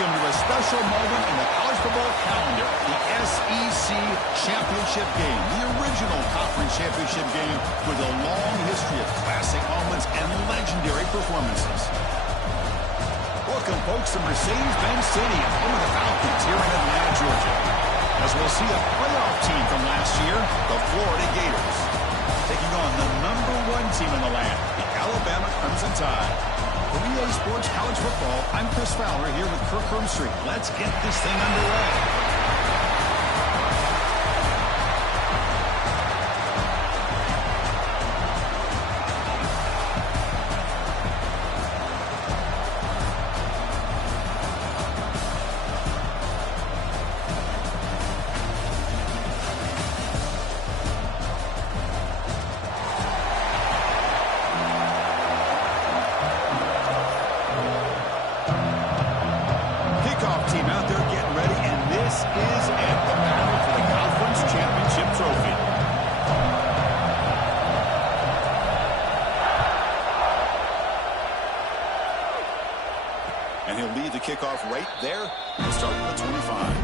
welcome to a special moment in the college football calendar, the SEC Championship Game, the original conference championship game with a long history of classic moments and legendary performances. Welcome, folks, to Mercedes-Benz Stadium, home of the Falcons here in Atlanta, Georgia, as we'll see a playoff team from last year, the Florida Gators, taking on the #1 team in the land, the Alabama Crimson Tide. From EA Sports College Football, I'm Chris Fowler here with Kirk Hermstreet. Let's get this thing underway. And he'll lead the kickoff right there. He'll start at the 25.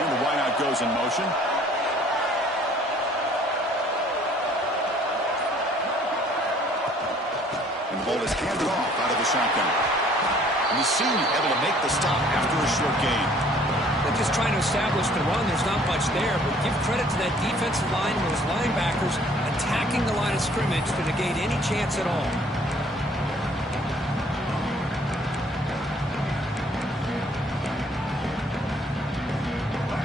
And the wideout goes in motion. And the ball is handed off out of the shotgun. And the senior able to make the stop after a short gain. They're just trying to establish the run. There's not much there, but give credit to that defensive line and those linebackers attacking the line of scrimmage to negate any chance at all.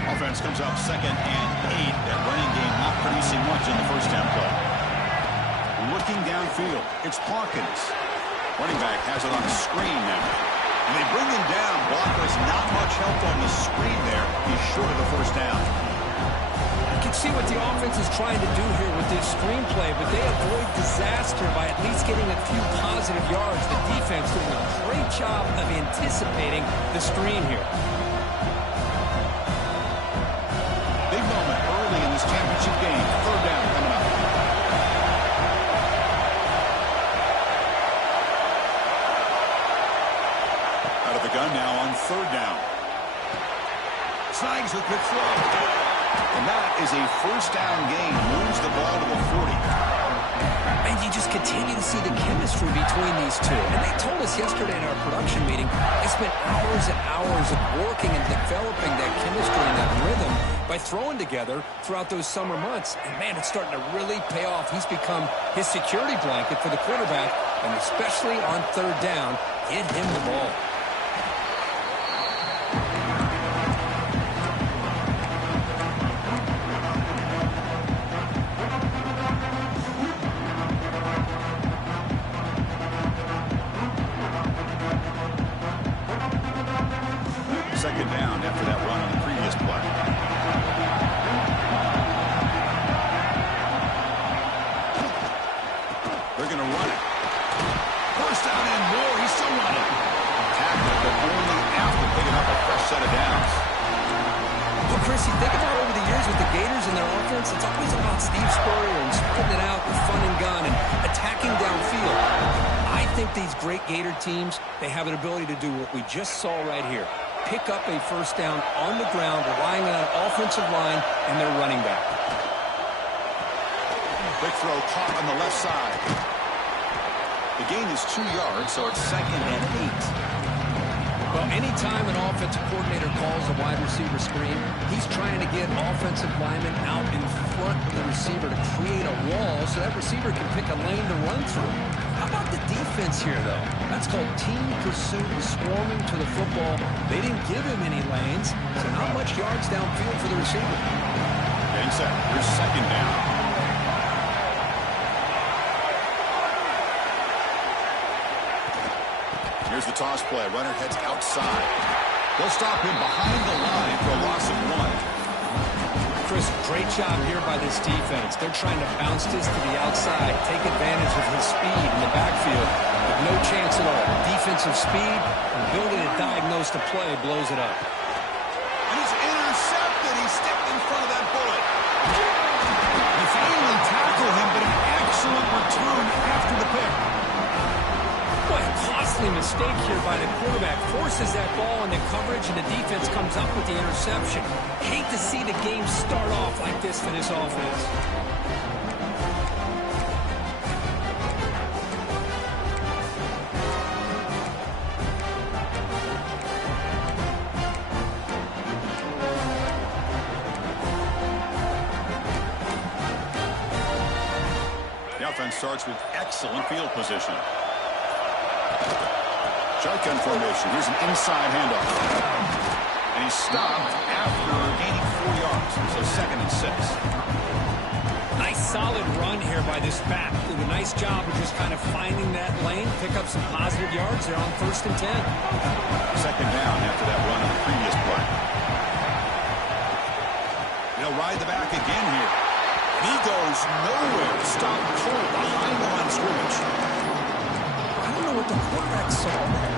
Offense comes up 2nd and 8. That running game not producing much in the first down play. Looking downfield, it's Hawkins. Running back has it on a screen now. And they bring him down. Blocker's not much help on the screen there. He's short of the first down. You can see what the offense is trying to do here with this screenplay, but they avoid disaster by at least getting a few positive yards. The defense doing a great job of anticipating the screen here. Big moment early in this championship game. 3rd down coming up. Out of the gun now on 3rd down. Snags the quick throw. And that is a first down gain. Moves the ball to the 40. And you just continue to see the chemistry between these two. And they told us yesterday in our production meeting, they spent hours and hours of working and developing that chemistry and that rhythm by throwing together throughout those summer months. And, man, it's starting to really pay off. He's become his security blanket for the quarterback, and especially on 3rd down, get him the ball. Second down after that run on the previous play. They're going to run it. First down and more. He's still running. Tackled, but only after picking up a fresh set of downs. Well, Chris, you think about over the years with the Gators and their offense, it's always about Steve Spurrier and spreading it out with fun and gun and attacking downfield. I think these great Gator teams, they have an ability to do what we just saw right here. Pick up a first down on the ground, relying on an offensive line and their running back. Quick throw caught on the left side. The gain is 2 yards, so it's 2nd and 8. Well, anytime an offensive coordinator calls a wide receiver screen, he's trying to get offensive linemen out in front of the receiver to create a wall so that receiver can pick a lane to run through. How about the defense here, though? That's called team pursuit, swarming to the football. They didn't give him any lanes, so not much yards downfield for the receiver. Getting set. Here's 2nd down. Here's the toss play. Runner heads outside. They'll stop him behind the line for a loss of 1. Chris, great job here by this defense. They're trying to bounce this to the outside, take advantage of his speed in the backfield. With no chance at all. Defensive speed, ability to diagnose the play, blows it up. And he's intercepted. He stepped in front of that bullet. They finally tackle him, but an excellent return after the pick. Boy, a costly mistake here by the quarterback. Forces that ball into coverage, and the defense comes up with the interception. Hate to see the game start off like this for this offense. The offense starts with excellent field position. Shotgun formation. Here's an inside handoff. And he's stopped after gaining 4 yards. So 2nd and 6. Nice solid run here by this back. Did a nice job of just kind of finding that lane, pick up some positive yards there on 1st and 10. 2nd down after that run on the previous play. They'll ride the back again here. He goes nowhere to stop Cole behind the line of scrimmage. I don't know what the quarterback saw there.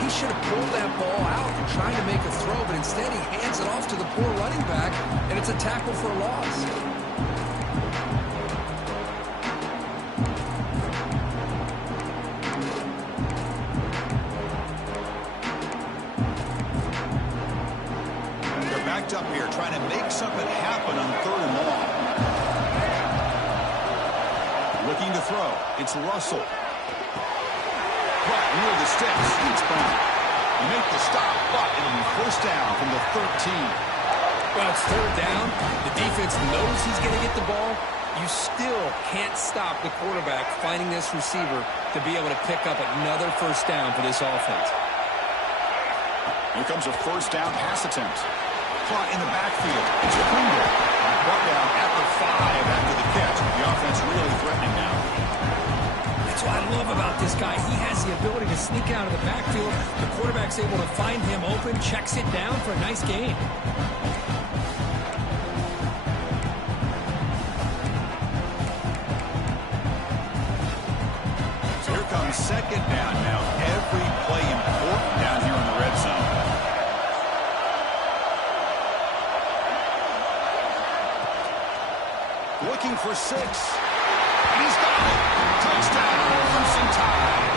He should have pulled that ball out and tried to make a throw, but instead he hands it off to the poor running back, and it's a tackle for a loss. They're backed up here trying to make something happen on 3rd and long. Looking to throw. It's Russell. But near the sticks. It's Brown. You make the stop, but it'll be 1st down from the 13. Well, it's 3rd down. The defense knows he's going to get the ball. You still can't stop the quarterback finding this receiver to be able to pick up another 1st down for this offense. Here comes a 1st down pass attempt. Caught in the backfield. It's Kringle. Brought down at the 5 after the catch. The offense really threatening now. That's what I love about this guy. He has the ability to sneak out of the backfield. The quarterback's able to find him open, checks it down for a nice gain. So here comes 2nd down now. Every play important down here in the red zone. Looking for 6. He's got it. Touchdown, Crimson Tide.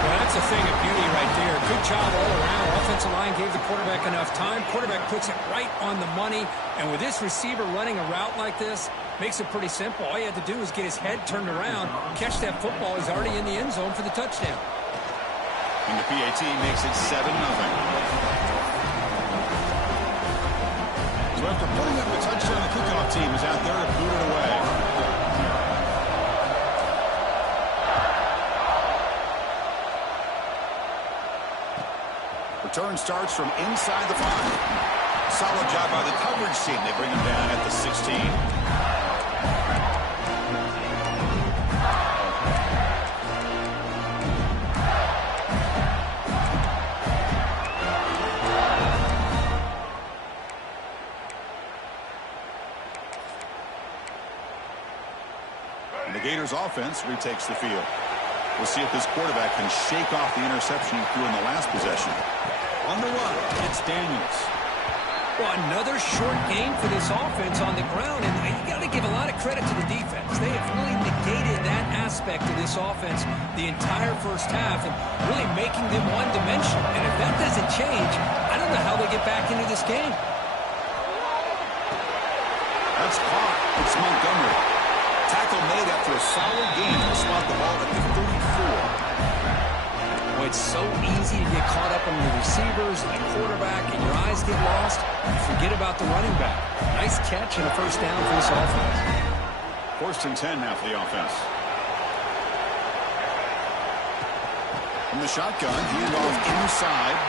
Well, that's a thing of beauty right there. Good job all around. Offensive line gave the quarterback enough time. Quarterback puts it right on the money. And with this receiver running a route like this, makes it pretty simple. All you had to do is get his head turned around, catch that football. He's already in the end zone for the touchdown. And the PAT makes it 7-0. So after putting up a touchdown, the kickoff team is out there to boot it away. Return starts from inside the 5. Solid job by the coverage team. They bring him down at the 16. And the Gators offense retakes the field. We'll see if this quarterback can shake off the interception he threw in the last possession. On the run, it's Daniels. Well, another short game for this offense on the ground, and you got to give a lot of credit to the defense. They have really negated that aspect of this offense the entire 1st half and really making them one-dimensional. And if that doesn't change, I don't know how they get back into this game. That's caught. It's Montgomery. Tackle made after a solid game to spot the ball at the 34. Well, it's so easy to get caught up on the receivers and the quarterback, and your eyes get lost. You forget about the running back. Nice catch and a 1st down for this offense. 1st and 10 now for the offense. From the shotgun, hand off inside.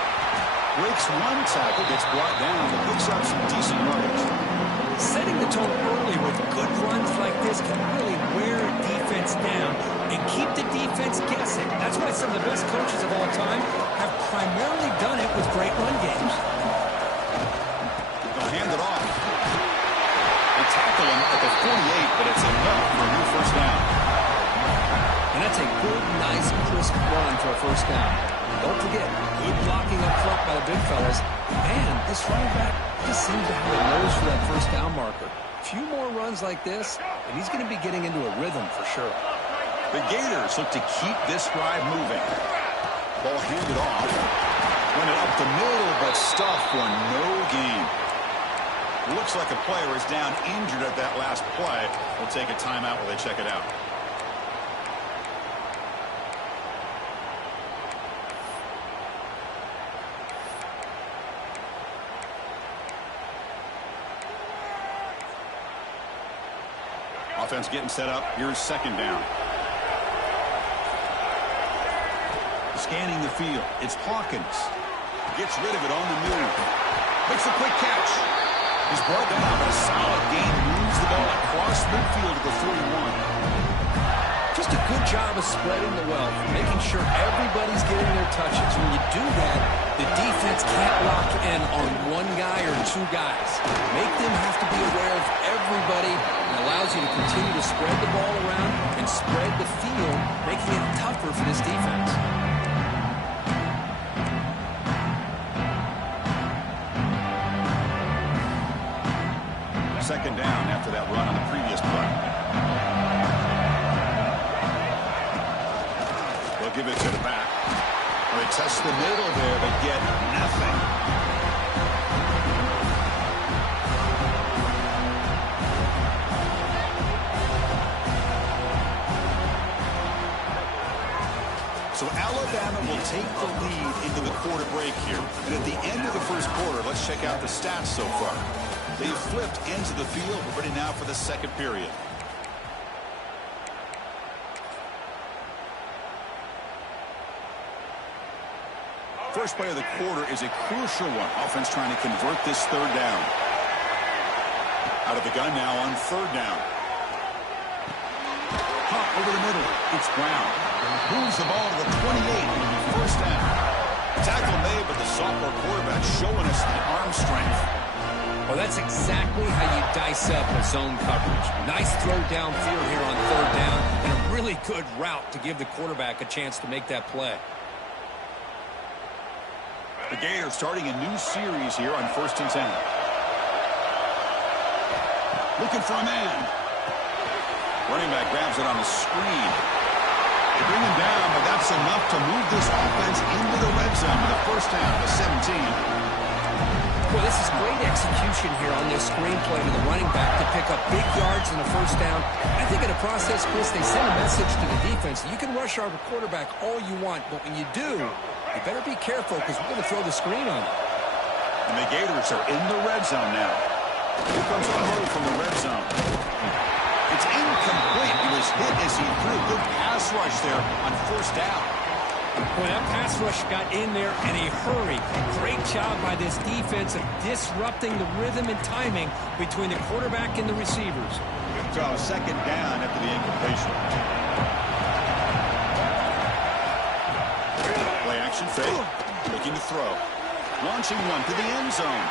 Breaks one tackle, gets brought down, but picks up some decent yardage. Setting the tone early with good runs like this can really wear a defense down and keep the defense guessing. That's why some of the best coaches of all time have primarily done it with great run games. They'll hand it off. 48, but it's enough for a new first down. And that's a good, nice, crisp run for a first down. Don't forget, good blocking up front by the big fellas. And this running back just seems to have a nose for that first down marker. A few more runs like this, and he's going to be getting into a rhythm for sure. The Gators look to keep this drive moving. Ball handed off. Run it up the middle, but stuffed for no gain. Looks like a player is down injured at that last play. We'll take a timeout while they check it out. Offense getting set up. Here's second down. Scanning the field. It's Hawkins. Gets rid of it on the move. Makes a quick catch. He's brought down, but a solid gain moves the ball across midfield to the 41. Just a good job of spreading the wealth, making sure everybody's getting their touches. When you do that, the defense can't lock in on one guy or two guys. Make them have to be aware of everybody. It allows you to continue to spread the ball around and spread the field, making it tougher for this defense. Second down after that run on the previous play. They'll give it to the back. They test the middle there, but get nothing. So Alabama will take the lead into the quarter break here. And at the end of the first quarter, let's check out the stats so far. They've flipped into the field. We're ready now for the second period. First play of the quarter is a crucial one. Offense trying to convert this third down. Out of the gun now on third down. Hop over the middle. It's Brown. Moves the ball to the 28. It'll be first down. Tackle made, but the sophomore quarterback showing us the arm strength. Well, that's exactly how you dice up a zone coverage. Nice throw downfield here on third down, and a really good route to give the quarterback a chance to make that play. The Gators starting a new series here on 1st and 10. Looking for a man. Running back grabs it on the screen. They bring him down, but that's enough to move this offense into the red zone with a first down to 17. Well, this is great execution here on this screen play to the running back to pick up big yards in the first down. I think in the process, Chris, they send a message to the defense. You can rush our quarterback all you want, but when you do, you better be careful because we're going to throw the screen on you. And the Gators are in the red zone now. Here comes a throw from the red zone. It's incomplete. He was hit as he threw. Good pass rush there on first down. Boy, that pass rush got in there in a hurry. Great job by this defense of disrupting the rhythm and timing between the quarterback and the receivers. So second down after the incompletion. Play action fake. Looking to throw. Launching one to the end zone.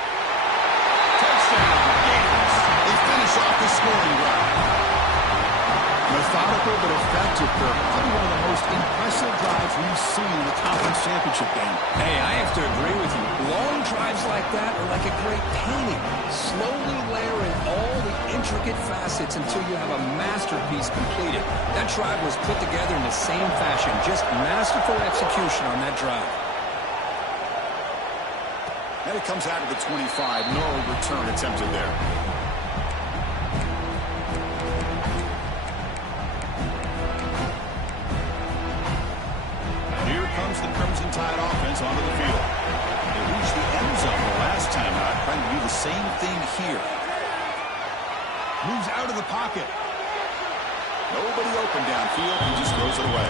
Touchdown, Gators. They finish off the scoring drive. Methodical but effective, Kirk. Probably one of the most impressive drives we've seen in the conference championship game. Hey, I have to agree with you. Long drives like that are like a great painting. Slowly layering all the intricate facets until you have a masterpiece completed. That drive was put together in the same fashion. Just masterful execution on that drive. And it comes out of the 25. No return attempted there. The Crimson Tide offense onto the field. They reached the end zone the last time out, trying to do the same thing here. Moves out of the pocket. Nobody open downfield. He just throws it away.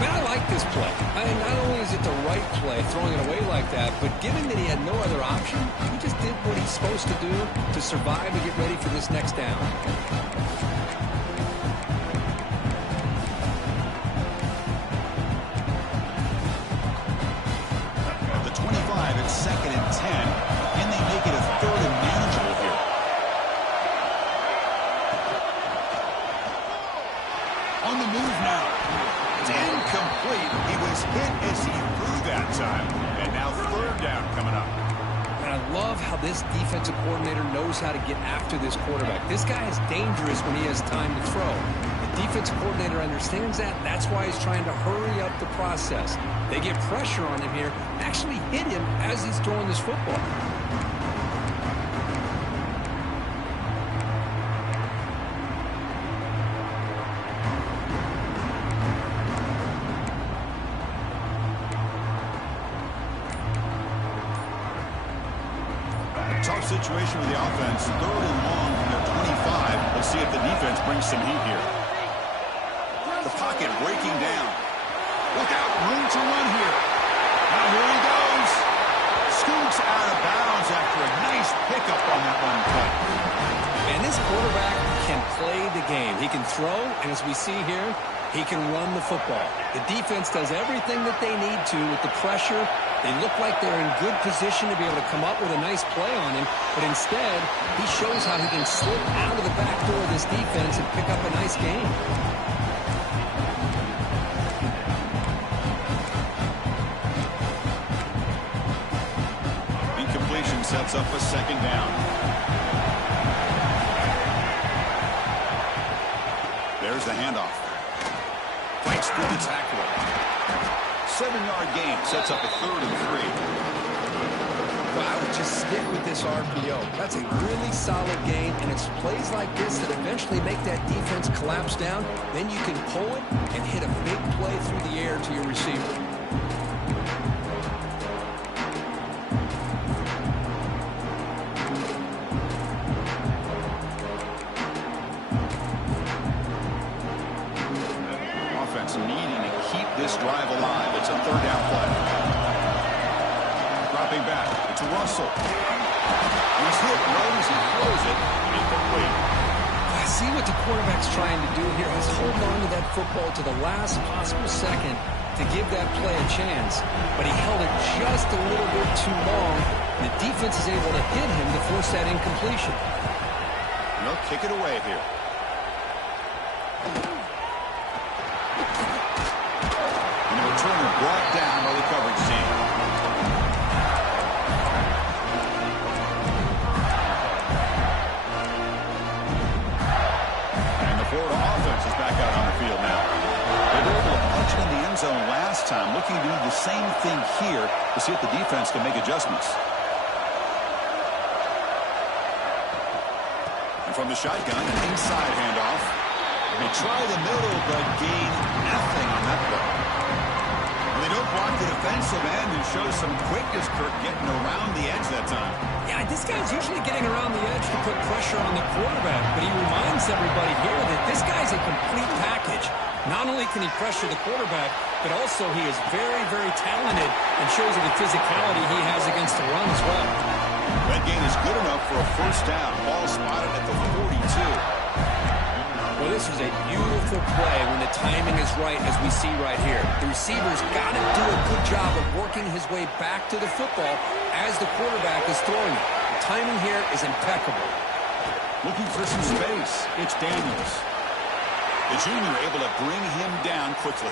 Man, I like this play. I mean, not only is it the right play, throwing it away like that, but given that he had no other option, he just did what he's supposed to do to survive and get ready for this next down. It's 2nd and 10. Can they make it a 3rd and manageable here? On the move now. It's incomplete. He was hit as he threw that time. And now third down coming up. And I love how this defensive coordinator knows how to get after this quarterback. This guy is dangerous when he has time to throw. The defensive coordinator understands that. That's why he's trying to hurry up the process. They get pressure on him here, actually hit him as he's throwing this football. Tough situation with the offense. Third and long from their 25. Let's see if the defense brings some heat here. The pocket breaking down. Look out, room to run here. Now here he goes. Scoots out of bounds after a nice pickup on that one cut. And this quarterback can play the game. He can throw, and as we see here, he can run the football. The defense does everything that they need to with the pressure. They look like they're in good position to be able to come up with a nice play on him, but instead, he shows how he can slip out of the back door of this defense and pick up a nice game. Incompletion sets up a second down. There's the handoff. Fights through the tackler. 7-yard gain sets up a third and 3. Well, I would just stick with this RPO. That's a really solid game, and it's plays like this that eventually make that defense collapse down. Then you can pull it and hit a big play through the air to your receiver. Needing to keep this drive alive. It's a third down play. Dropping back. It's Russell. He's hit right as he throws it. Incomplete. I see what the quarterback's trying to do here. He's holding on to that football to the last possible second to give that play a chance. But he held it just a little bit too long. And the defense is able to hit him to force that incompletion. They'll kick it away here. Turner brought down by the coverage team. And the Florida offense is back out on the field now. They were able to punch it in the end zone last time, looking to do the same thing here to see if the defense can make adjustments. And from the shotgun, an inside handoff. They try the middle, but gain nothing on that play. They don't block the defensive end and show some quickness, Kirk, getting around the edge that time. Yeah, this guy's usually getting around the edge to put pressure on the quarterback, but he reminds everybody here that this guy's a complete package. Not only can he pressure the quarterback, but also he is very, very talented and shows you the physicality he has against the run as well. That gain is good enough for a first down. Ball spotted at the 42. Well, this is a beautiful play when the timing is right, as we see right here. The receiver's got to do a good job of working his way back to the football as the quarterback is throwing it. The timing here is impeccable. Looking for some space. It's Daniels. The junior able to bring him down quickly.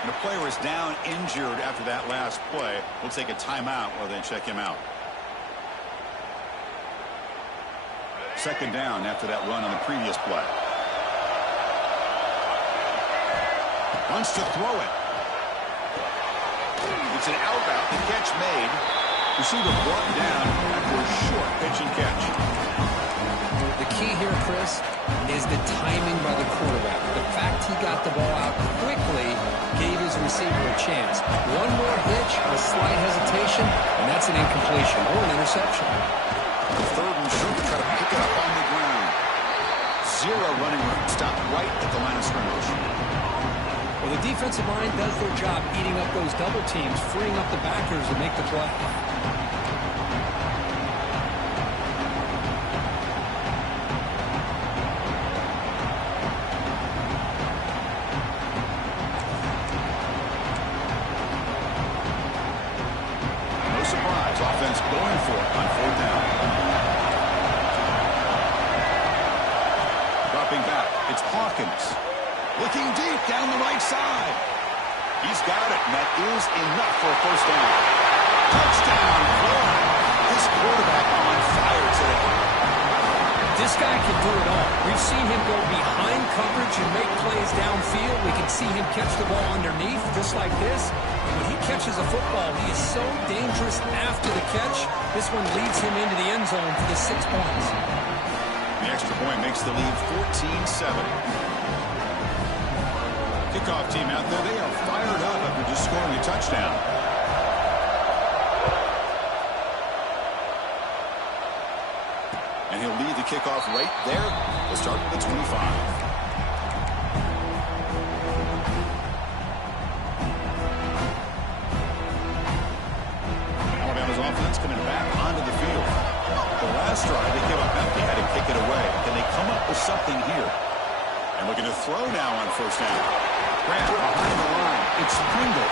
And the player is down injured after that last play. We'll take a timeout while they check him out. Second down after that run on the previous play. Wants to throw it. It's an out-out. The catch made. Receiver brought down after a short pitch and catch. The key here, Chris, is the timing by the quarterback. The fact he got the ball out quickly gave his receiver a chance. One more hitch, a slight hesitation, and that's an incompletion or an interception. Third and short to try to pick it up on the ground. Zero running room. Stopped right at the line of scrimmage. Well, the defensive line does their job eating up those double teams, freeing up the backers to make the play. No surprise. Offense going for it on fourth down. Dropping back. It's Hawkins. Looking looking deep down the right side. He's got it, and that is enough for a first down. Touchdown, Florida. This quarterback on fire today. This guy can do it all. We've seen him go behind coverage and make plays downfield. We can see him catch the ball underneath, just like this. And when he catches a football, he is so dangerous after the catch. This one leads him into the end zone for the 6 points. The extra point makes the lead 14-7. Kickoff team out there, they are fired up after just scoring a touchdown. And he'll lead the kickoff right there. We'll start with the 25. Alabama's offense coming back onto the field. The last drive, they gave up empty, had to kick it away. Can they come up with something here? And looking to throw now on first down. Grant behind the line. It's Pringle.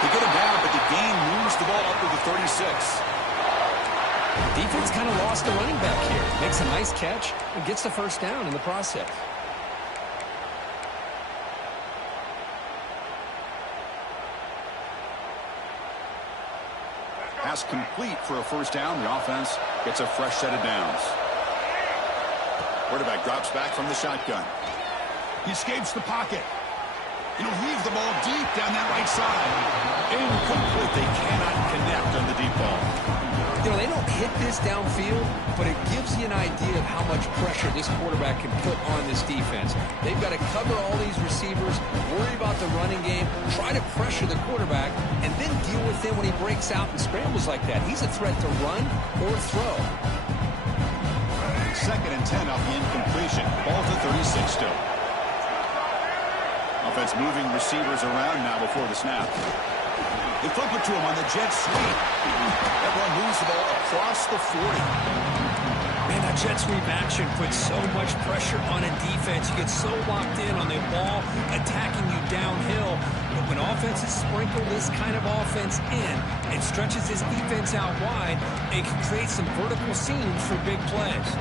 They get him down, but the gain moves the ball up to the 36. Defense kind of lost the running back here. Makes a nice catch and gets the first down in the process. Pass complete for a first down. The offense gets a fresh set of downs. Quarterback drops back from the shotgun. He escapes the pocket. He'll leave the ball deep down that right side. Incomplete. They cannot connect on the deep ball. You know, they don't hit this downfield, but it gives you an idea of how much pressure this quarterback can put on this defense. They've got to cover all these receivers, worry about the running game, try to pressure the quarterback, and then deal with him when he breaks out and scrambles like that. He's a threat to run or throw. 2nd and 10 off the incompletion. Ball to 36 still. Offense moving receivers around now before the snap. They flip it to him on the jet sweep. That one moves the ball across the 40. Man, that jet sweep action puts so much pressure on a defense. You get so locked in on the ball attacking you downhill. But when offenses sprinkle this kind of offense in, it stretches this defense out wide. It can create some vertical seams for big plays.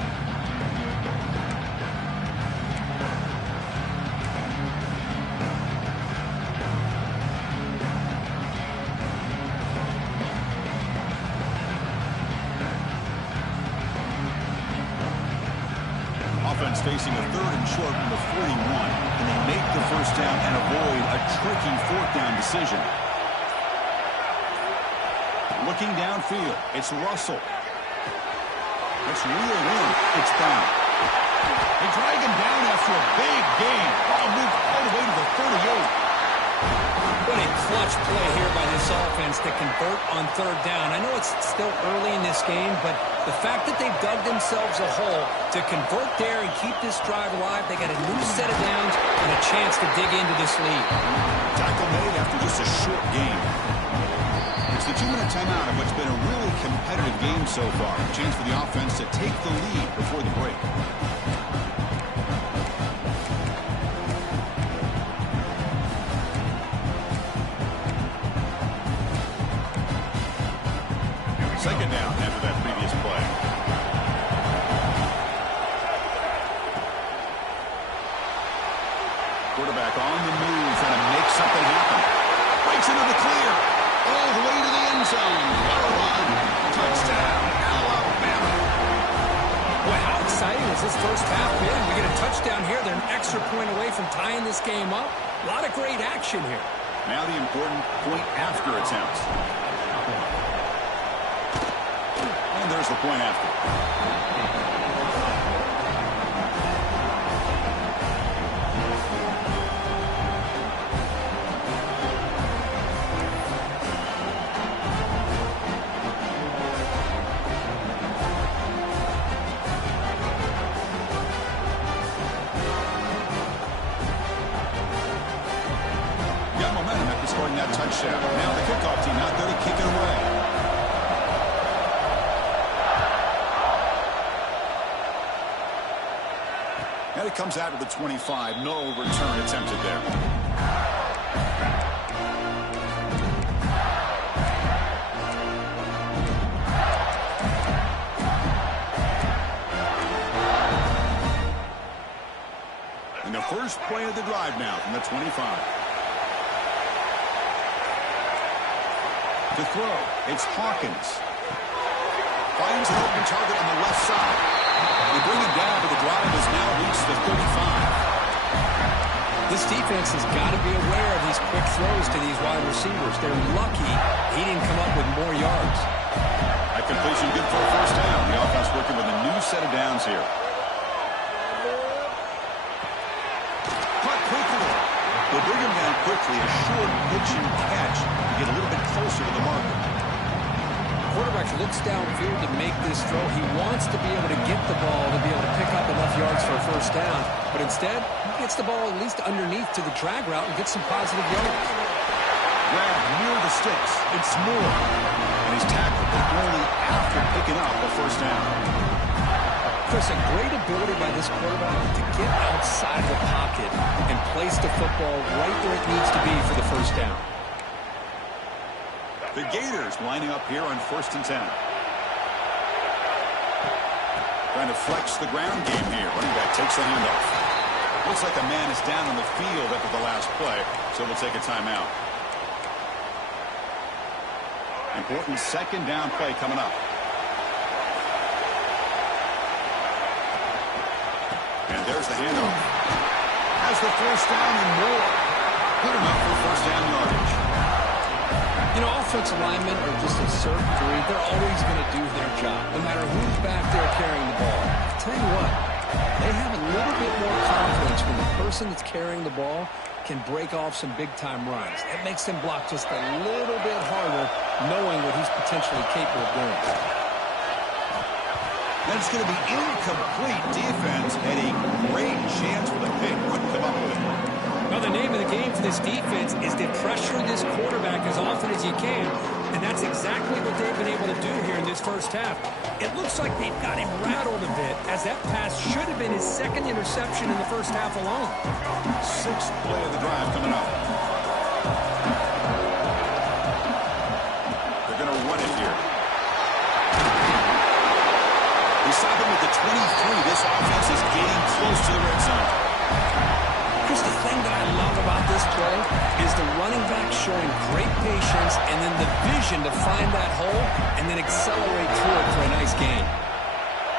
Facing a 3rd and short from the 41, and they make the first down and avoid a tricky 4th down decision. Looking downfield, it's Russell. It's real in. It's Brown. They drag him down after a big gain. Ball moved all the way to the 38. What a clutch play here by this offense to convert on 3rd down. I know it's still early in this game, but the fact that they've dug themselves a hole to convert there and keep this drive alive, they got a new set of downs and a chance to dig into this lead. Tackle made after just a short game. It's the 2-minute timeout of what's been a really competitive game so far. A chance for the offense to take the lead before the break. Second down after that previous play. Quarterback on the move, trying to make something happen. Breaks into the clear. All the way to the end zone. Got a run. Touchdown, Alabama. Boy, how exciting has this first half been? We get a touchdown here. They're an extra point away from tying this game up. A lot of great action here. Now the important point after attempt. And there's the point after. Got momentum after scoring that touchdown. Now the kickoff team out there to kick it away. And it comes out of the 25. No return attempted there. First play of the drive now from the 25. To throw, it's Hawkins. Finds an open target on the left side. They bring him down, but the drive has now reached the 35. This defense has got to be aware of these quick throws to these wide receivers. They're lucky he didn't come up with more yards. That completion good for a first down. The offense working with a new set of downs here. Caught quickly. They'll bring him down quickly. A short pitch and catch to get a little bit closer to the marker. Quarterback looks downfield to make this throw. He wants to be able to get the ball to be able to pick up enough yards for a first down. But instead, he gets the ball at least underneath to the drag route and gets some positive yards. Grab near the sticks. It's Moore. And he's tackled, but only after picking up a first down. Chris, a great ability by this quarterback to get outside the pocket and place the football right where it needs to be for the first down. The Gators lining up here on 1st and 10. Trying to flex the ground game here. Running back takes the handoff. Looks like a man is down on the field after the last play, so we'll take a timeout. Important second down play coming up. And there's the handoff. Has the first down and more. Good enough for first down yardage. You know, offensive linemen are just a certain breed. They're always going to do their job, no matter who's back there carrying the ball. I'll tell you what, they have a little bit more confidence when the person that's carrying the ball can break off some big-time runs. It makes them block just a little bit harder, knowing what he's potentially capable of doing. Then it's going to be incomplete defense and a great chance for the pick. Couldn't come up with it. Well, the name of the game for this defense is to pressure this quarterback as often as you can, and that's exactly what they've been able to do here in this first half. It looks like they've got him rattled a bit, as that pass should have been his second interception in the first half alone. 6th play of the drive coming up. They're going to run it here. We saw them with the 23. This offense is getting close to the red zone. Here's the thing that I love about this play is the running back showing great patience and then the vision to find that hole and then accelerate through it for a nice gain.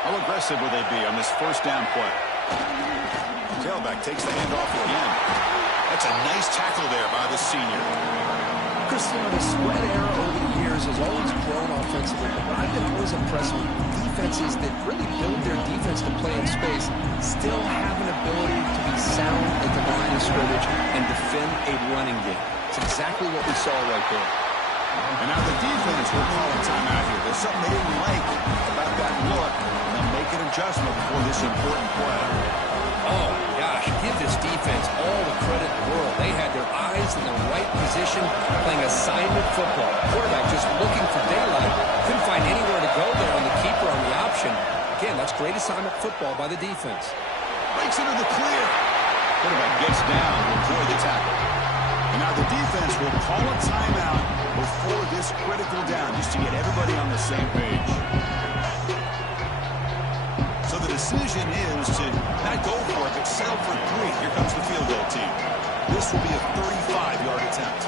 How aggressive will they be on this first down play? Tailback takes the handoff again. That's a nice tackle there by the senior. Chris, the spread era over the years has always grown offensively, but I've been always impressed with defenses that really build their defense to play in space, still have an ability to be sound at the line of scrimmage and defend a running game. It's exactly what we saw right there. And now the defense will call a timeout here. There's something they didn't like about that look, and they'll make an adjustment for this important play. Oh, gosh, give this defense all the credit in the world. They had their eyes in the right position, playing assignment football. Quarterback just looking for daylight. Couldn't find anywhere to go there on the keeper on the option. Again, that's great assignment football by the defense. Breaks into the clear. Quarterback gets down to avoid the tackle. And now the defense will call a timeout before this critical down, just to get everybody on the same page. So the decision is to not go for it, but settle for 3. Here comes the field goal team. This will be a 35-yard attempt.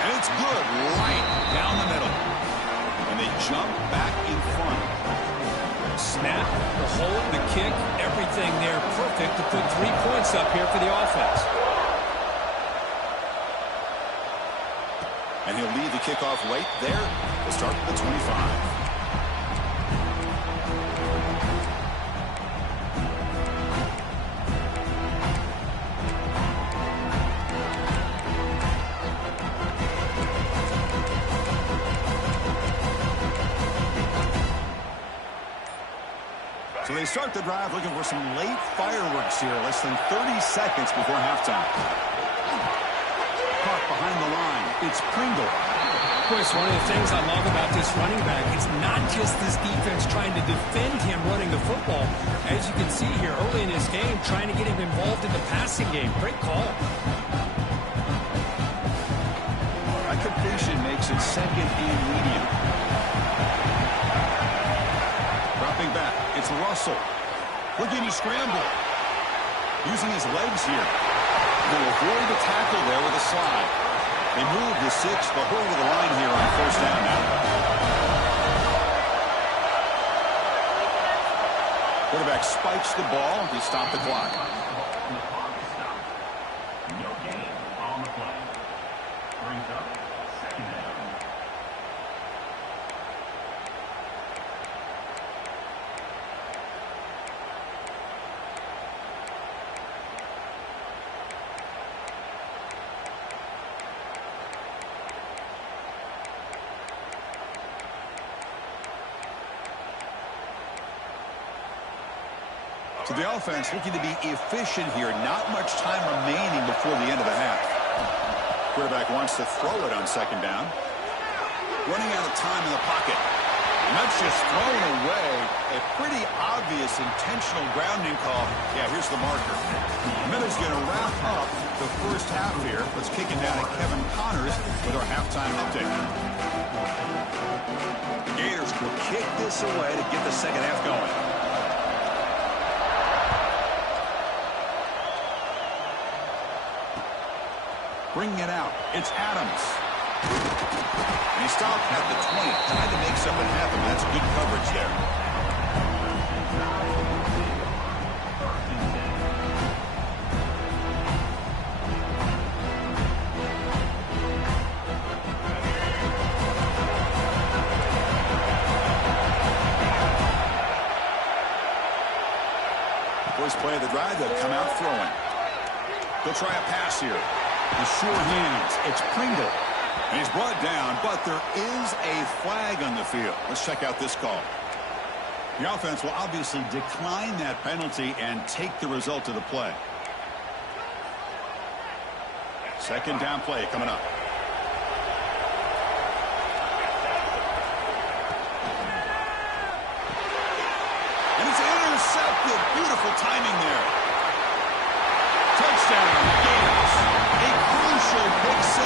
And it's good right down the middle. And they jump back in front. Snap, the hold, the kick, everything there perfect to put 3 points up here for the offense. And he'll lead the kickoff right there to start at the 25. So they start the drive looking for some late fireworks here, less than 30 seconds before halftime. Caught behind the line. It's Pringle. Chris, one of the things I love about this running back is not just this defense trying to defend him running the football. As you can see here early in this game, trying to get him involved in the passing game. Great call. That completion makes it 2nd and medium. Dropping back, It's Russell. Looking to scramble. Using his legs here. They'll avoid the tackle there with a slide. They move the 6, but over the line here on first down now. Quarterback spikes the ball to stop the clock. No gain on the play. Brings up second down. So the offense looking to be efficient here. Not much time remaining before the end of the half. Quarterback wants to throw it on second down. Running out of time in the pocket. And that's just thrown away. A pretty obvious intentional grounding call. Yeah, here's the marker. Miller's going to wrap up the first half here. Let's kick it down to Kevin Connors with our halftime update. The Gators will kick this away to get the second half going. Bringing it out. It's Adams. And he stopped at the 20. Trying to make something happen. That's good coverage there. First play of the drive, they'll come out throwing. They'll try a pass here. The sure hands. It's Pringle. And he's brought down, but there is a flag on the field. Let's check out this call. The offense will obviously decline that penalty and take the result of the play. Second down play coming up. And it's intercepted. Beautiful timing there. Touchdown, Gators. A crucial pick 6.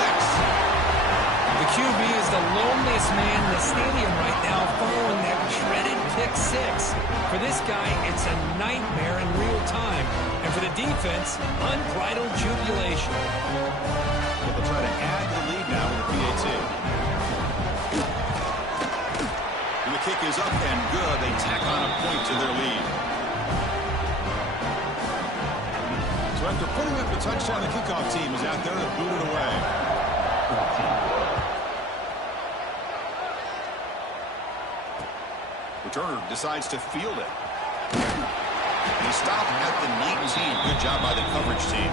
The QB is the loneliest man in the stadium right now following that dreaded pick 6. For this guy, it's a nightmare in real time. And for the defense, unbridled jubilation. They'll try to add to the lead now with the PAT. And the kick is up and good. They tack on a point to their lead. So after putting up the touchdown, the kickoff team is out there to boot it away. Returner decides to field it. And he stopped at the 19. Good job by the coverage team.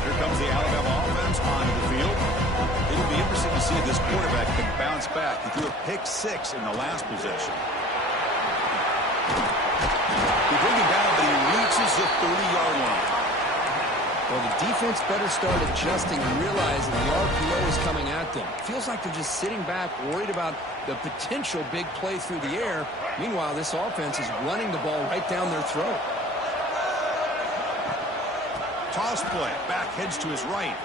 Here comes the Alabama offense onto the field. It'll be interesting to see if this quarterback can bounce back. He threw a pick 6 in the last possession. He bring him down, but he reaches the 30-yard line. Well, the defense better start adjusting and realizing the RPO is coming at them. Feels like they're just sitting back, worried about the potential big play through the air. Meanwhile, this offense is running the ball right down their throat. Toss play. Back heads to his right.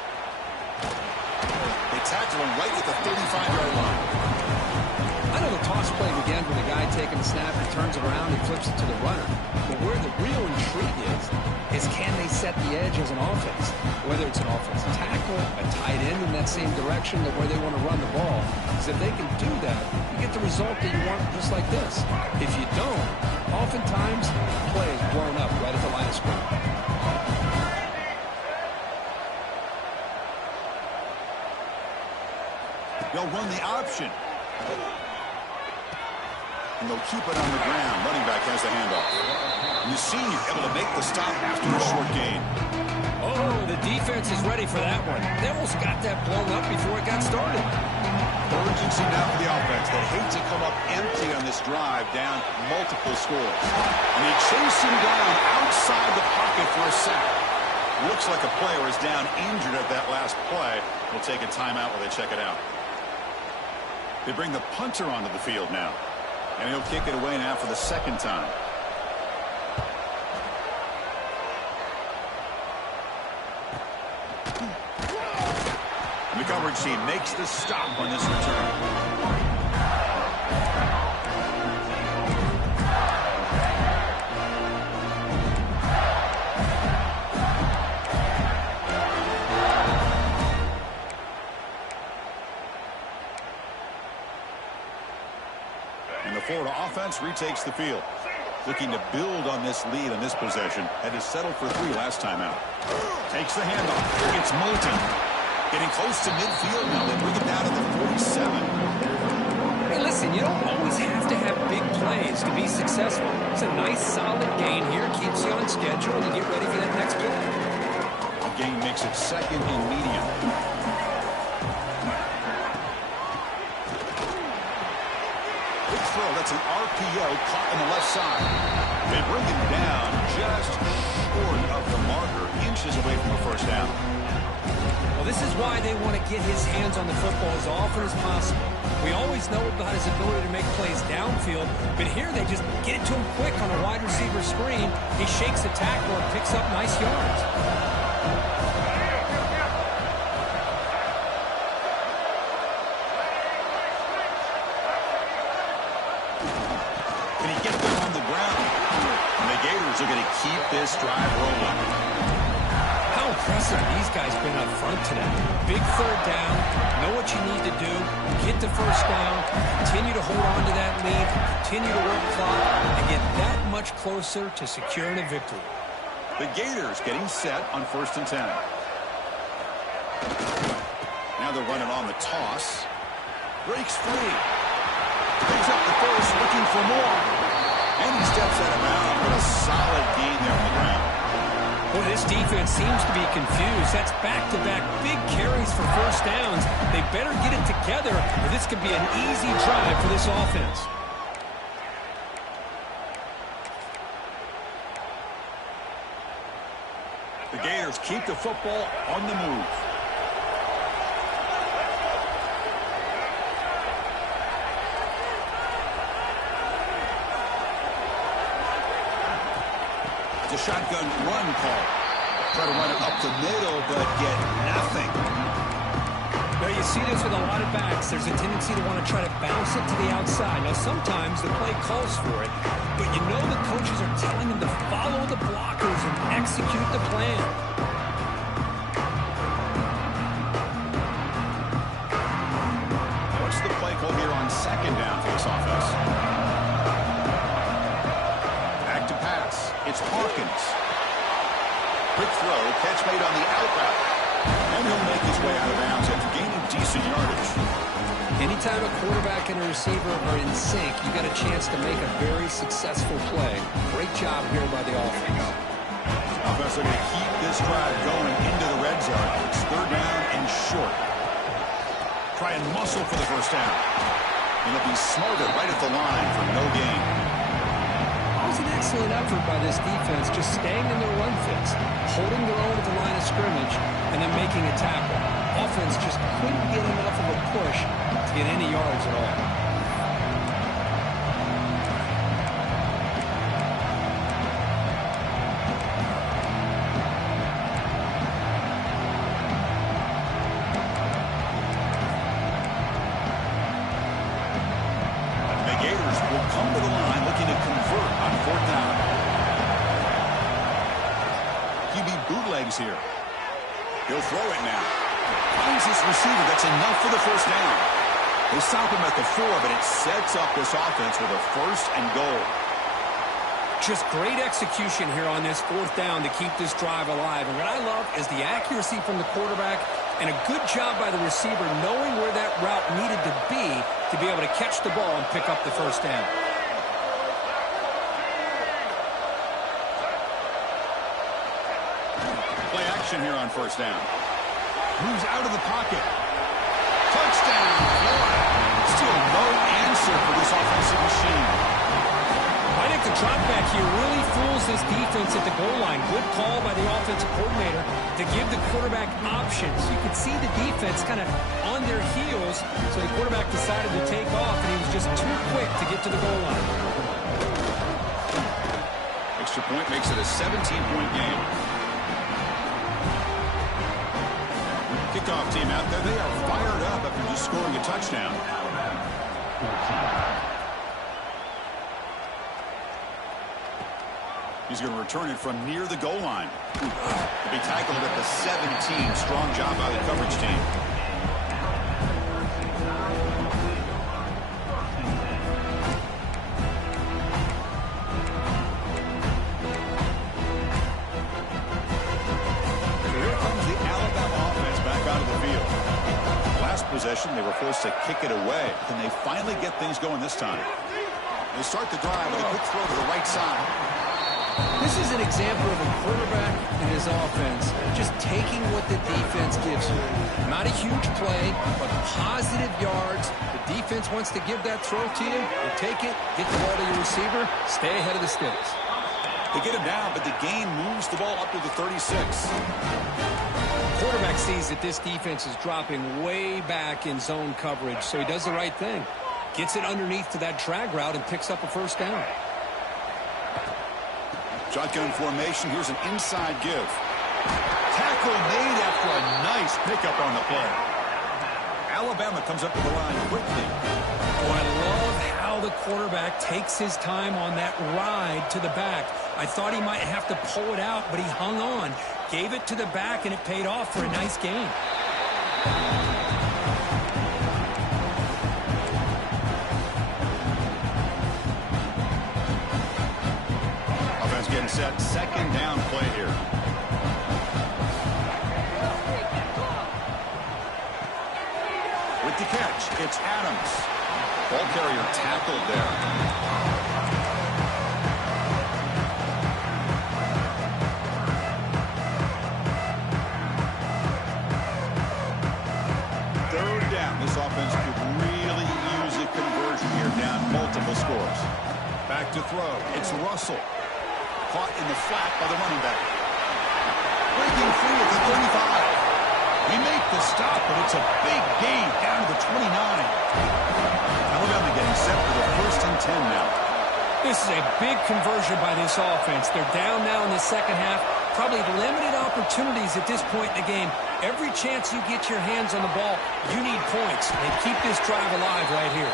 They tackle him right at the 35-yard line. I know the toss play began with a guy taking the snap, he turns it around, he flips it to the runner. But where the real intrigue is can they set the edge as an offense? Whether it's an offensive tackle, a tight end in that same direction that where they want to run the ball. Because if they can do that, you get the result that you want just like this. If you don't, oftentimes, the play is blown up right at the line of scrimmage. They'll run the option. And they'll keep it on the ground. Running back has the handoff. And the senior able to make the stop after a short gain. Oh, the defense is ready for that one. They almost got that blown up before it got started. Urgency now for the offense. They hate to come up empty on this drive, down multiple scores. And they chase him down outside the pocket for a sack. Looks like a player is down injured at that last play. We'll take a timeout while they check it out. They bring the punter onto the field now. And he'll kick it away now for the second time. The coverage team makes the stop on this return. And the Florida offense retakes the field, looking to build on this lead on this possession. Had to settle for 3 last time out. Takes the handoff. It's Moulton. Getting close to midfield now. They bring it down to the 47. Hey, listen, you don't always have to have big plays to be successful. It's a nice, solid gain here. Keeps you on schedule, and you get ready for that next play. The gain makes it second and medium. Good throw. That's an RPO caught on the left side. They bring him down just short of the marker, inches away from the first down. Well, this is why they want to get his hands on the football as often as possible. We always know about his ability to make plays downfield, but here they just get it to him quick on a wide receiver screen. He shakes the tackle and picks up nice yards. Can he get them on the ground? And the Gators are going to keep this drive rolling. How impressive these guys been up front today. Big third down, know what you need to do, get the first down, continue to hold on to that lead, continue to work clock, and get that much closer to securing a victory. The Gators getting set on 1st and 10. Now they're running on the toss. Breaks free. Picks up the first, looking for more. And he steps out of bounds. What a solid gain there on the ground. Well, this defense seems to be confused. That's back-to-back big carries for first downs. They better get it together, or this could be an easy drive for this offense. The Gators keep the football on the move. It's a shotgun run call. Try to run it up the middle, but get nothing. Now, you see this with a lot of backs. There's a tendency to want to try to bounce it to the outside. Now, sometimes the play calls for it, but you know the coaches are telling them to follow the blockers and execute the plan. What's the play call here on 2nd down for this offense? Back to pass. It's Hawkins. Quick throw, catch made on the out route. And he'll make his way out of bounds after gaining decent yardage. Anytime a quarterback and a receiver are in sync, you got a chance to make a very successful play. Great job here by the offense. Offense are going to keep this drive going into the red zone. It's 3rd down and short. Try and muscle for the first down. And they'll be smarter right at the line for no gain. It was an excellent effort by this defense, just staying in their run fits, holding their own at the line of scrimmage, and then making a tackle. Offense just couldn't get enough of a push to get any yards at all. Come to the line looking to convert on 4th down. QB bootlegs here. He'll throw it now. Finds his receiver. That's enough for the first down. They stop him at the 4, but it sets up this offense with a 1st and goal. Just great execution here on this 4th down to keep this drive alive. And what I love is the accuracy from the quarterback and a good job by the receiver knowing where that route needed to be able to catch the ball and pick up the first down. Play action here on 1st down. Moves out of the pocket. Touchdown, Florida. Still no answer for this offensive machine. I think the drop back here really fools this defense at the goal line. Good call by the offensive coordinator to give the quarterback options. You could see the defense kind of on their heels, so the quarterback decided to take off, and he was just too quick to get to the goal line. Extra point makes it a 17-point game. Kick kickoff team out there. They are fired up after just scoring a touchdown. He's going to return it from near the goal line. He'll be tackled at the 17. Strong job by the coverage team. So here comes the Alabama offense back out of the field. Last possession, they were forced to kick it away. Can they finally get things going this time? They start the drive with a quick throw to the right side. This is an example of a quarterback and his offense just taking what the defense gives you. Not a huge play, but positive yards. The defense wants to give that throw to you. You take it, get the ball to your receiver, stay ahead of the sticks. They get him down, but the gain moves the ball up to the 36. Quarterback sees that this defense is dropping way back in zone coverage, so he does the right thing. Gets it underneath to that drag route and picks up a first down. Shotgun formation. Here's an inside give. Tackle made after a nice pickup on the play. Alabama comes up to the line quickly. Oh, I love how the quarterback takes his time on that ride to the back. I thought he might have to pull it out, but he hung on. Gave it to the back, and it paid off for a nice gain. Getting set, second down play here. With the catch, it's Adams. Ball carrier tackled there. Third down. This offense could really use a conversion here, down multiple scores. Back to throw. It's Russell. Caught in the flat by the running back. Breaking free at the 35. We make the stop, but it's a big gain down to the 29. Alabama getting set for the 1st and 10 now. This is a big conversion by this offense. They're down now in the second half. Probably limited opportunities at this point in the game. Every chance you get your hands on the ball, you need points. And keep this drive alive right here.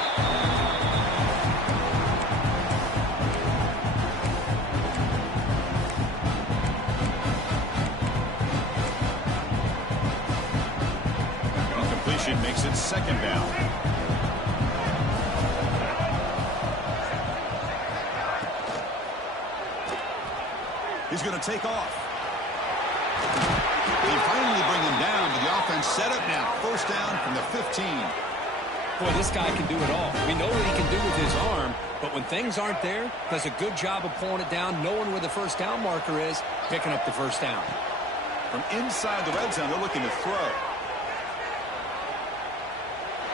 Makes it second down. He's going to take off. They finally bring him down, but the offense set up now. First down from the 15. Boy, this guy can do it all. We know what he can do with his arm, but when things aren't there, does a good job of pulling it down, knowing where the first down marker is, picking up the first down. From inside the red zone, they're looking to throw.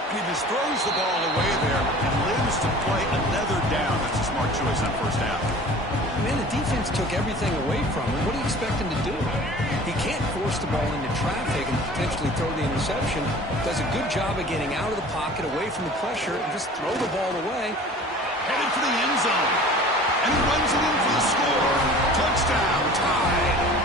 He just throws the ball away there and lives to play another down. That's a smart choice on first down. Man, the defense took everything away from him. What do you expect him to do? He can't force the ball into traffic and potentially throw the interception. Does a good job of getting out of the pocket, away from the pressure, and just throw the ball away. Headed for the end zone. And he runs it in for the score. Touchdown, tied.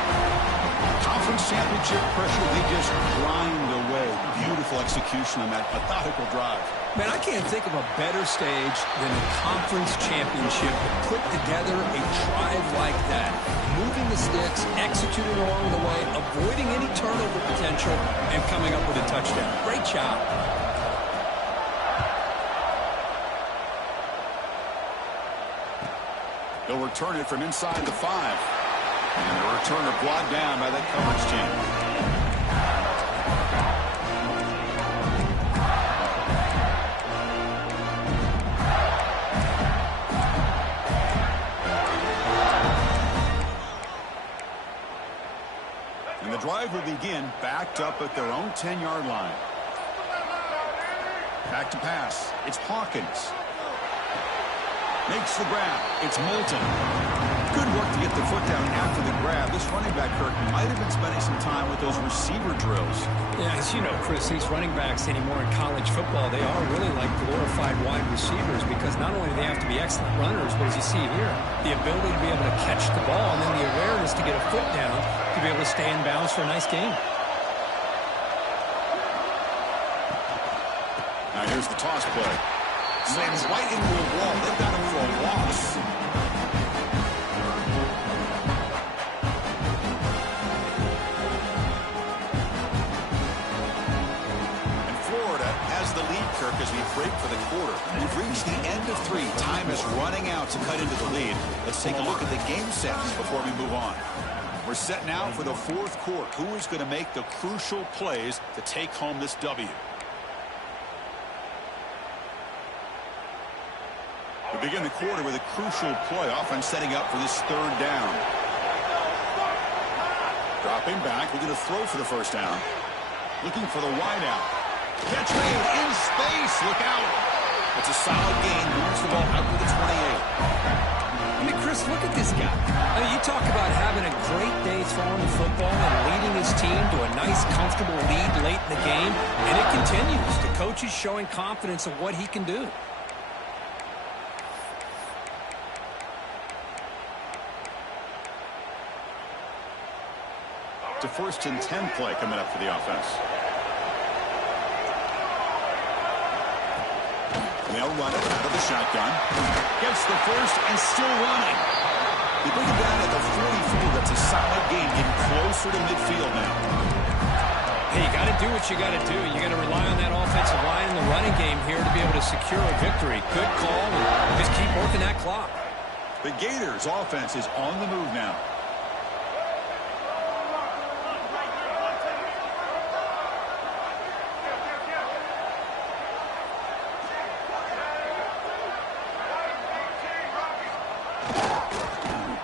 Conference championship pressure, they just grind away. Beautiful execution on that methodical drive. Man, I can't think of a better stage than the conference championship to put together a drive like that. Moving the sticks, executing along the way, avoiding any turnover potential, and coming up with a touchdown. Great job. They'll return it from inside the 5. And the returner brought down by that coverage team. And the drive will begin backed up at their own 10-yard line. Back to pass. It's Hawkins. Makes the grab. It's Moulton. Good work to get the foot down after the grab. This running back, Kirk, might have been spending some time with those receiver drills. Yeah, as you know, Chris, these running backs anymore in college football, they are really like glorified wide receivers because not only do they have to be excellent runners, but as you see here, the ability to be able to catch the ball and then the awareness to get a foot down to be able to stay in bounds for a nice game. Now here's the toss play. Slams right into a wall. They've got him for a loss. And Florida has the lead, Kirk, as we break for the quarter. We've reached the end of 3. Time is running out to cut into the lead. Let's take a look at the game sets before we move on. We're set now for the 4th quarter. Who is going to make the crucial plays to take home this W? We begin the quarter with a crucial play. Offense setting up for this 3rd down. Dropping back. We're going to throw for the 1st down. Looking for the wide out. Catch made in space. Look out. It's a solid gain. Moves the ball out to the 28. I mean, Chris, look at this guy. I mean, you talk about having a great day throwing the football and leading his team to a nice, comfortable lead late in the game, and it continues. The coach is showing confidence of what he can do. It's a 1st and 10 play coming up for the offense. They'll run it out of the shotgun. Gets the 1st and still running. They bring it down at the 44. That's a solid gain, getting closer to midfield now. Hey, you got to do what you got to do. You got to rely on that offensive line in the running game here to be able to secure a victory. Good call, and just keep working that clock. The Gators' offense is on the move now.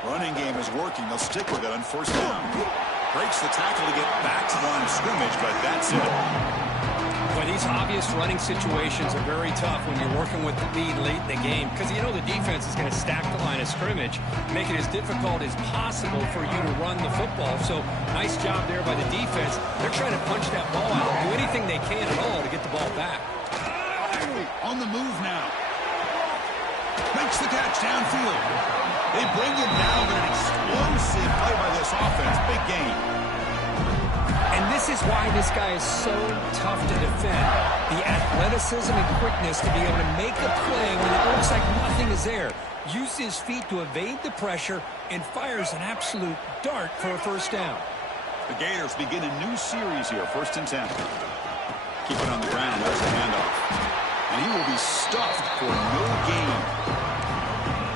Running game is working. They'll stick with it on 1st down. Breaks the tackle to get back to the line of scrimmage, but that's it. Well, these obvious running situations are very tough when you're working with the lead late in the game because you know the defense is going to stack the line of scrimmage, make it as difficult as possible for you to run the football. So nice job there by the defense. They're trying to punch that ball out, do anything they can at all to get the ball back. On the move now. Makes the catch downfield. They bring him down, but an explosive play by this offense. Big game. And this is why this guy is so tough to defend. The athleticism and quickness to be able to make a play when it looks like nothing is there. Uses his feet to evade the pressure and fires an absolute dart for a 1st down. The Gators begin a new series here. 1st and 10. Keep it on the ground. There's the handoff. And he will be stuffed for no gain.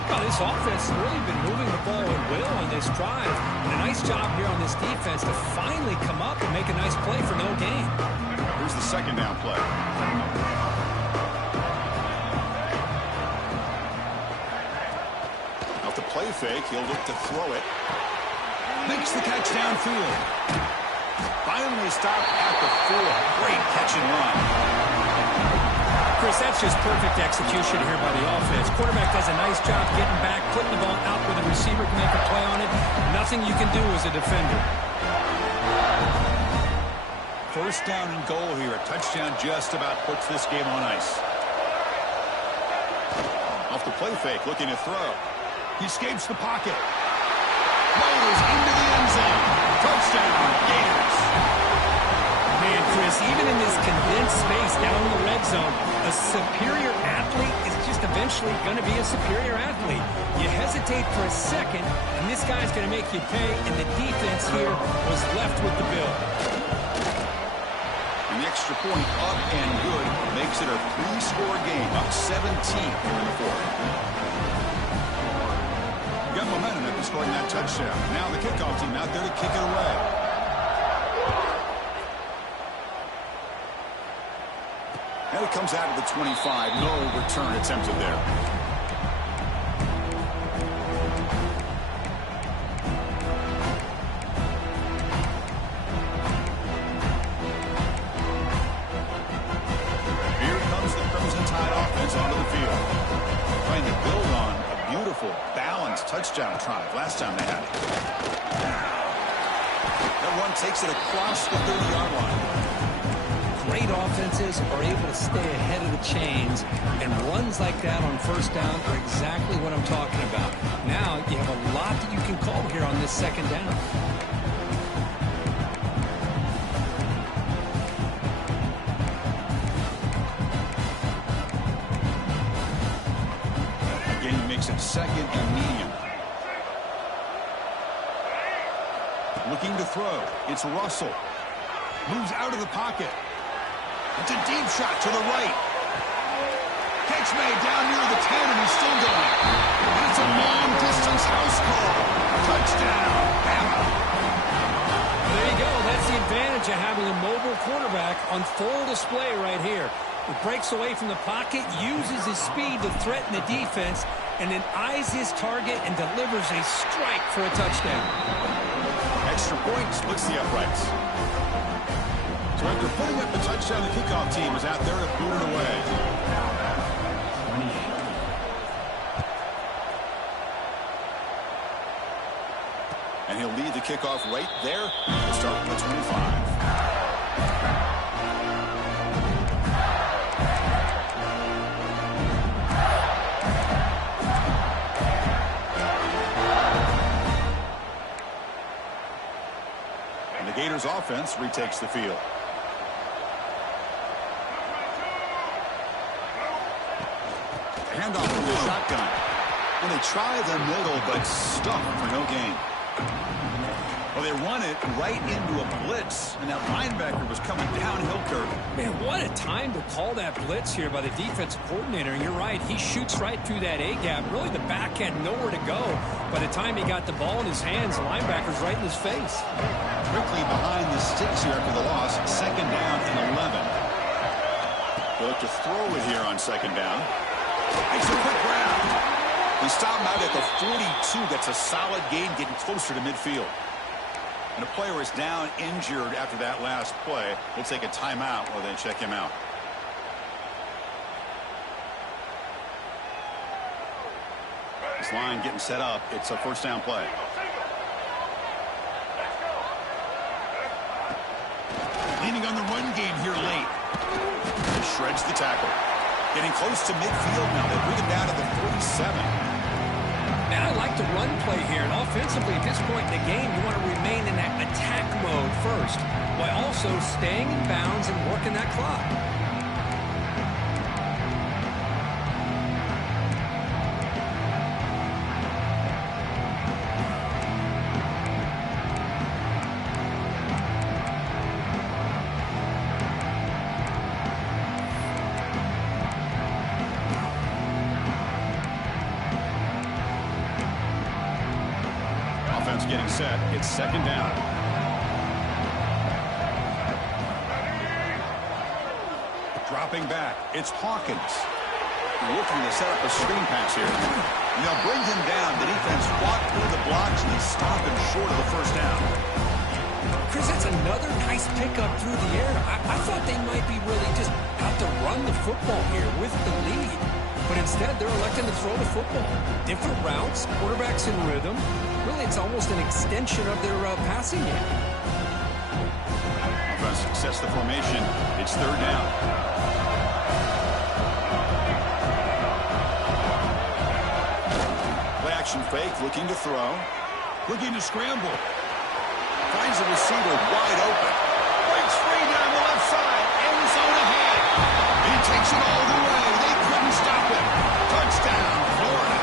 Well, this offense has really been moving the ball at will on this drive. And a nice job here on this defense to finally come up and make a nice play for no gain. Here's the 2nd down play. Off the play fake, he'll look to throw it. Makes the catch downfield. Finally stopped at the 4. Great catch and run. Chris, that's just perfect execution here by the offense. Quarterback does a nice job getting back, putting the ball out where the receiver can make a play on it. Nothing you can do as a defender. 1st down and goal here. A touchdown just about puts this game on ice. Off the play fake, looking to throw. He escapes the pocket. Rolls into the end zone. Touchdown, Gators. Man, Chris, even in this condensed space down in the red zone, a superior athlete is just eventually going to be a superior athlete. You hesitate for a second, and this guy's going to make you pay, and the defense here was left with the bill. An extra point up and good makes it a 3-score game, up 17 here in the 4th. Got momentum after scoring that touchdown. Now the kickoff team out there to kick it away. And it comes out of the 25. No return attempted there. Here comes the Crimson Tide offense onto the field. Trying to build on a beautiful, balanced touchdown drive last time they had it. That one takes it across the 30-yard line. Great offenses are able to stay ahead of the chains, and runs like that on 1st down are exactly what I'm talking about. Now you have a lot that you can call here on this 2nd down. 2nd and medium. Looking to throw. It's Russell. Moves out of the pocket. It's a deep shot to the right. Catch made down near the 10, and he's still going. And it's a long-distance house call. Touchdown, Bama. There you go. That's the advantage of having a mobile quarterback on full display right here. He breaks away from the pocket, uses his speed to threaten the defense, and then eyes his target and delivers a strike for a touchdown. Extra point splits the uprights. So after putting up the touchdown, the kickoff team is out there to boot it away. And he'll lead the kickoff right there. We'll start with the 25. And the Gators offense retakes the field. Handoff from the shotgun. And they try the middle, but stuck for no gain. Well, they run it right into a blitz, and that linebacker was coming downhill curve. Man, what a time to call that blitz here by the defensive coordinator. And you're right, he shoots right through that A-gap. Really, the back had nowhere to go. By the time he got the ball in his hands, the linebacker's right in his face. Quickly behind the sticks here after the loss. 2nd down and 11. They look to throw it here on 2nd down. Makes a quick grab. They stop him out at the 42. That's a solid gain, getting closer to midfield. And a player is down injured after that last play. We'll take a timeout while they check him out. This line getting set up. It's a 1st down play. Leaning on the run game here late. He shreds the tackle. Getting close to midfield now. They bring him down to the 47. Man, I like the run play here. And offensively, at this point in the game, you want to remain in that attack mode first, while also staying in bounds and working that clock. Getting set. It's 2nd down. Dropping back. It's Hawkins. Looking to set up a screen pass here. And they'll bring him down. The defense walked through the blocks and they stop him short of the 1st down. Chris, that's another nice pickup through the air. I thought they might be really just out to run the football here with the lead. But instead, they're electing to throw the football. Different routes, quarterbacks in rhythm. Really, it's almost an extension of their passing game. Offense sets the formation. It's 3rd down. Play action fake, looking to throw. Looking to scramble. Finds the receiver wide open. Breaks free down the left side. End zone ahead. He takes it all the way. They couldn't stop him. Touchdown, Florida.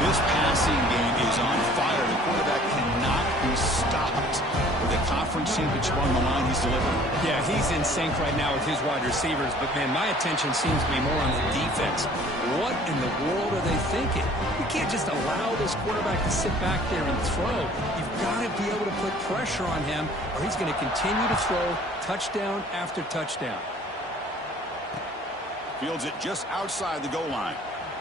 This passing game is on fire. The quarterback cannot be stopped. With a conference championship on the line, he's delivering. Yeah, he's in sync right now with his wide receivers. But, man, my attention seems to be more on the defense. What in the world are they thinking? We can't just allow this quarterback to sit back there and throw. You've got to be able to put pressure on him, or he's going to continue to throw touchdown after touchdown. Fields it just outside the goal line.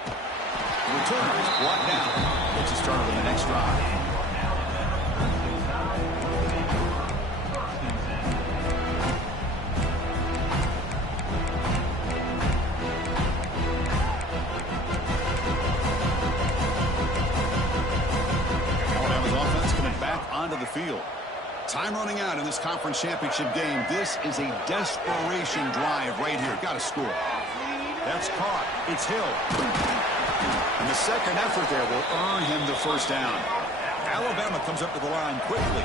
The returner is brought down. Gets you started on the next drive. Alabama's offense coming back onto the field. Time running out in this conference championship game. This is a desperation drive right here. Got to score. That's caught. It's Hill. And the second effort there will earn him the 1st down. Alabama comes up to the line quickly.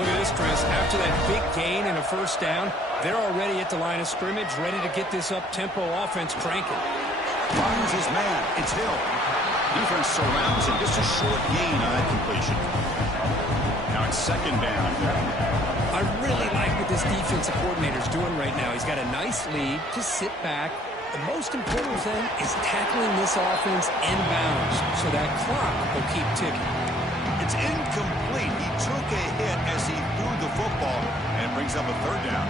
Look at this, Chris. After that big gain and a 1st down, they're already at the line of scrimmage, ready to get this up-tempo offense cranking. Finds his man. It's Hill. Defense surrounds him. Just a short gain on that completion. Now it's second down. I really like what this defensive coordinator is doing right now. He's got a nice lead to sit back. The most important thing is tackling this offense inbounds so that clock will keep ticking. It's incomplete. He took a hit as he threw the football and brings up a third down.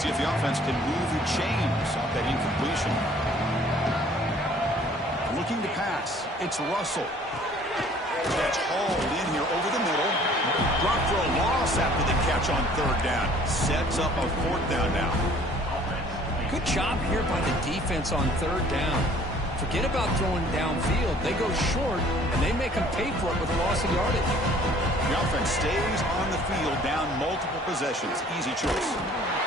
See if the offense can move the chains off that incompletion. Looking to pass. It's Russell. That's hauled in here over the middle. Dropped for a loss after the catch on third down. Sets up a fourth down now. Good job here by the defense on third down. Forget about throwing downfield. They go short, and they make them pay for it with a loss of yardage. The offense stays on the field down multiple possessions. Easy choice.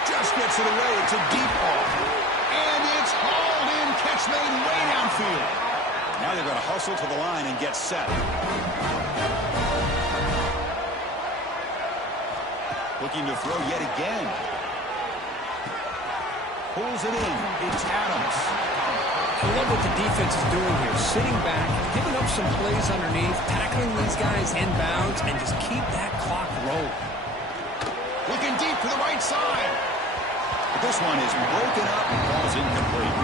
Just gets it away. It's a deep ball. And it's hauled in. Catch made way downfield. Now they're going to hustle to the line and get set. Looking to throw yet again. Pulls it in. It's Adams. I love what the defense is doing here. Sitting back, giving up some plays underneath, tackling these guys inbounds, and just keep that clock rolling. Looking deep to the right side. This one is broken up and falls incomplete.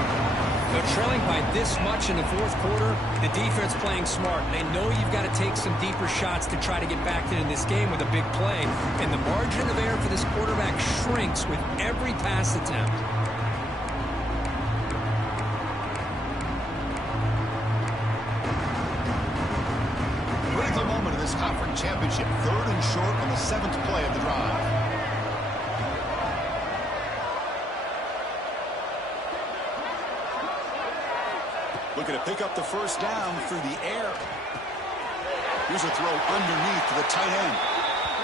They're trailing by this much in the fourth quarter. The defense playing smart. They know you've got to take some deeper shots to try to get back into this game with a big play. And the margin of error for this quarterback shrinks with every pass attempt. Critical moment of this conference championship. Third and short on the seventh play of the drive. Looking to pick up the first down through the air. Here's a throw underneath to the tight end.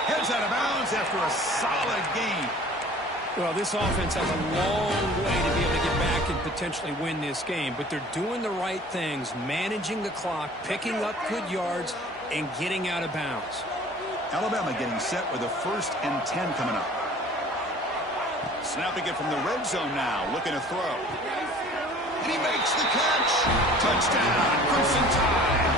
Heads out of bounds after a solid gain. Well, this offense has a long way to be able to get back and potentially win this game, but they're doing the right things, managing the clock, picking up good yards, and getting out of bounds. Alabama getting set with a 1st and 10 coming up. Snapping it from the red zone now, looking to throw. And he makes the catch. Touchdown, Crimson Tide.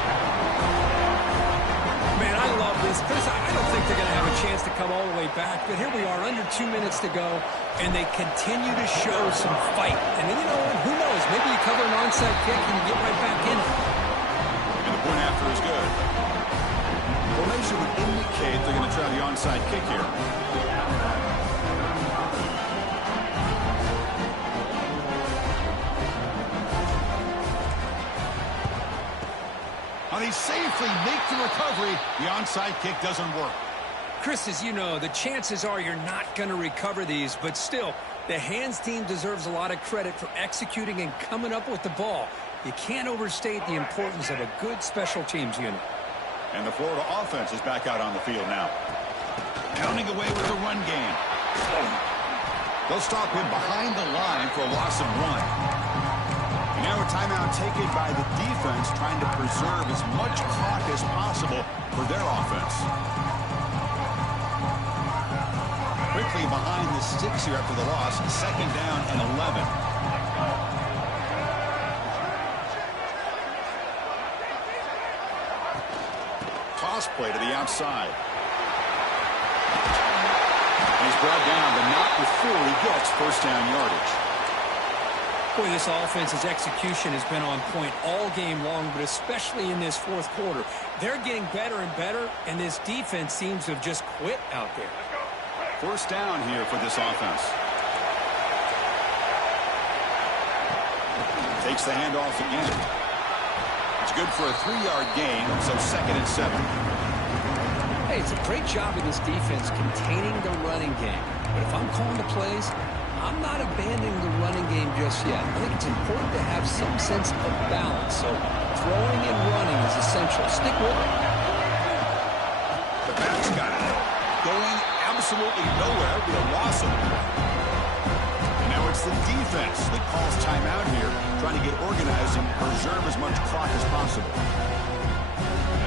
Man, I love this. Chris, I don't think they're going to have a chance to come all the way back, but here we are, under 2 minutes to go, and they continue to show some fight. And then, you know what, who knows? Maybe you cover an onside kick and you get right back in it. And the point after is good. Formation would indicate they're going to try the onside kick here. They safely make the recovery. The onside kick doesn't work. Chris, as you know, the chances are you're not going to recover these, but still, the hands team deserves a lot of credit for executing and coming up with the ball. You can't overstate the importance of a good special teams unit. And the Florida offense is back out on the field now. Pounding away with the run game. They'll stop him behind the line for a loss of 1. Now a timeout taken by the defense, trying to preserve as much clock as possible for their offense. Quickly behind the sticks here after the loss. 2nd down and 11. Toss play to the outside. He's brought down, but not before he gets first down yardage. Boy, this offense's execution has been on point all game long, but especially in this fourth quarter. They're getting better and better, and this defense seems to have just quit out there. First down here for this offense. Takes the handoff again. It's good for a 3-yard gain, so 2nd and 7. Hey, it's a great job of this defense containing the running game. But if I'm calling the plays, I'm not abandoning the running game just yet. I think it's important to have some sense of balance. So throwing and running is essential. Stick with it. The back's got it. Going absolutely nowhere. It'll be a loss of 1. And now it's the defense that calls timeout here, trying to get organized and preserve as much clock as possible.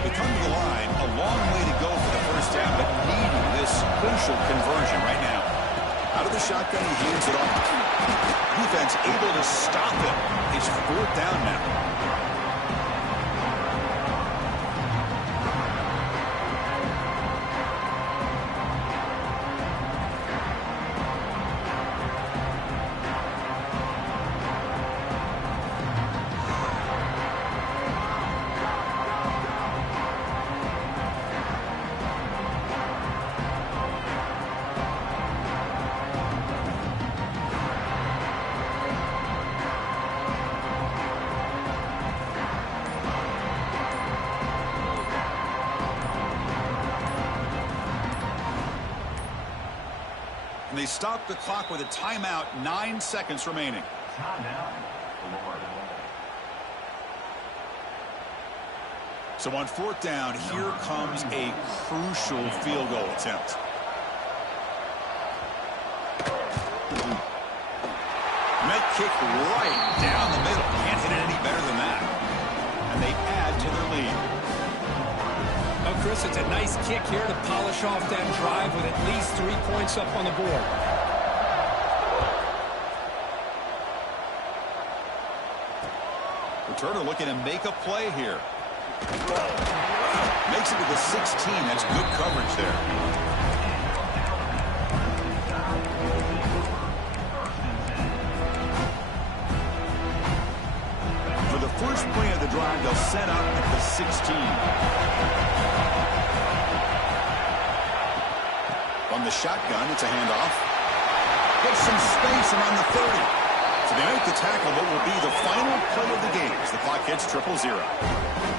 They come to the line, a long way to go for the first down, but needing this crucial conversion right now. Out of the shotgun, he hands it off. Defense able to stop him. It's 4th down now. And they stop the clock with a timeout, 9 seconds remaining. Timeout. So on 4th down, here comes a crucial field goal attempt. Net kick right down the middle. Can't hit it any better than that. And they add to their lead. Oh, Chris, it's a nice kick here to polish off that drive with at least 3 points up on the board. Returner looking to make a play here. Makes it to the 16. That's good coverage there. For the first play of the drive, they'll set up at the 16. On the shotgun, it's a handoff. Gets some space around the 30. So they make the tackle, but will be the final play of the game as the clock hits 0-0.